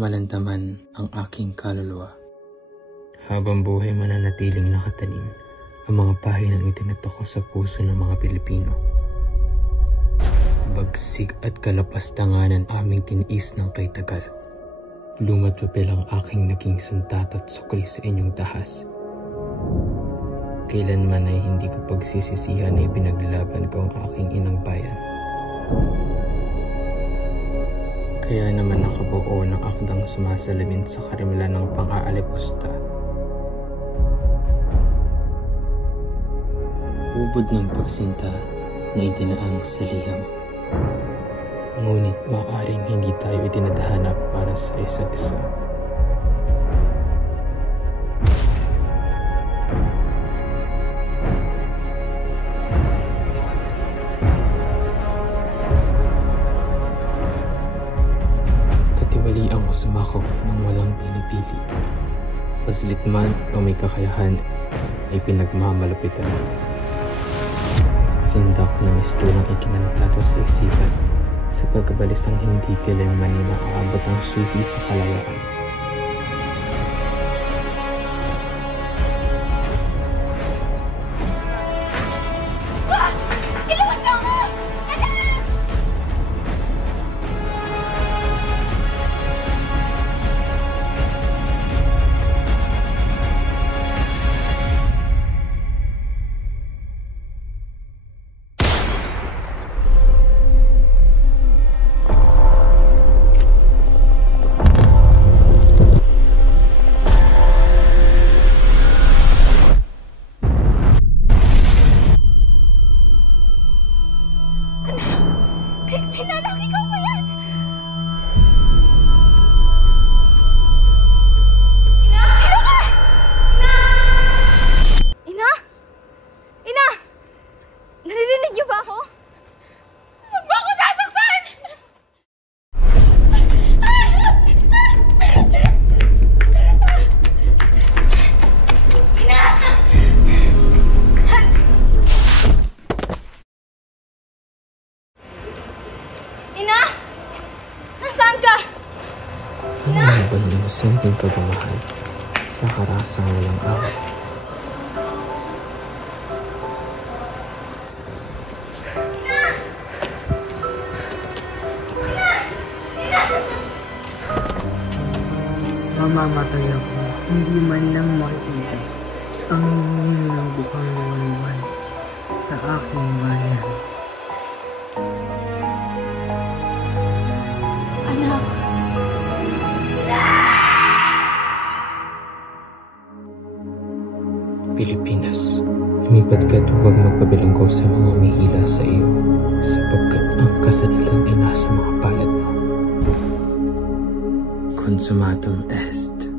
malandaman ang aking kaluluwa. Habang buhay mananatiling nakatanim ang mga pahinang itinatak ko sa puso ng mga Pilipino. Bagsik at kalapastanganan aming tiniis ng kay tagal. Lumat papel ang aking naging santat at sukli sa inyong dahas. Kailanman ay hindi ko pagsisisihan na ipinaglaban ko ang aking inang bayan. Kaya naman nakabuo ng akdang sumasalamin sa karimilan ng pang-aalipusta. Ubod ng pagsinta na idinaan sa liham. Ngunit maaaring hindi tayo itinadhana para sa isa't isa. Tatiwali ang sumakop ng walang pinipili. Paslit man o may kakayahan ay pinagmamalapitan. Sindak na mistulang ikinanatato sa isipan sa pagkabalisang hindi kailanman ay maaabot ang susi sa kalayaan. Crispin, anak, ikaw ba yan? Ina! Sino ka? Ina! Ina? Ina! Naririnig niyo ba ako? Huwag mo ako sasaktan! Ina! Ina! Nasaan ka? Ina! Ano ba ng inosenteng pagmamahal sa karasang walang awit? Ina! Ina! Ina! Mamamatay ako, hindi man lang makikita ang ningning ng bukang luwan sa aking bayan. Anak. Pilipinas, lumipad ka at huwag magpabilanggo sa mga umihila sa iyo, sapagkat ang kasalitan ay nasa mga palad mo. Consumatum est.